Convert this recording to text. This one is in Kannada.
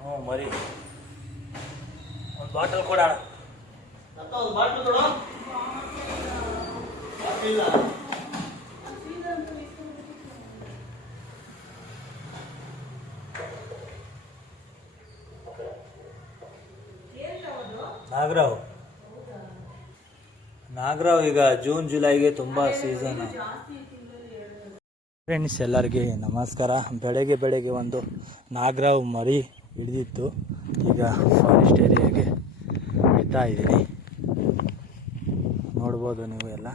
ಹ್ಞೂ ಮರಿ ಒಂದು ಬಾಟಲ್ ಕೊಡೋಣ. ನಾಗರಾವ್ ಈಗ ಜೂನ್ ಜುಲೈಗೆ ತುಂಬ ಸೀಸನ್. ಫ್ರೆಂಡ್ಸ್ ಎಲ್ಲರಿಗೆ ನಮಸ್ಕಾರ. ಬೆಳಗ್ಗೆ ಒಂದು ನಾಗರಾವ್ ಮರಿ ಹಿಡಿದಿತ್ತು. ಈಗ ಫಾರೆಸ್ಟ್ ಏರಿಯಾಗೆ ಬಿಡ್ತಾ ಇದ್ದೀನಿ, ನೋಡ್ಬೋದು ನೀವು ಎಲ್ಲ.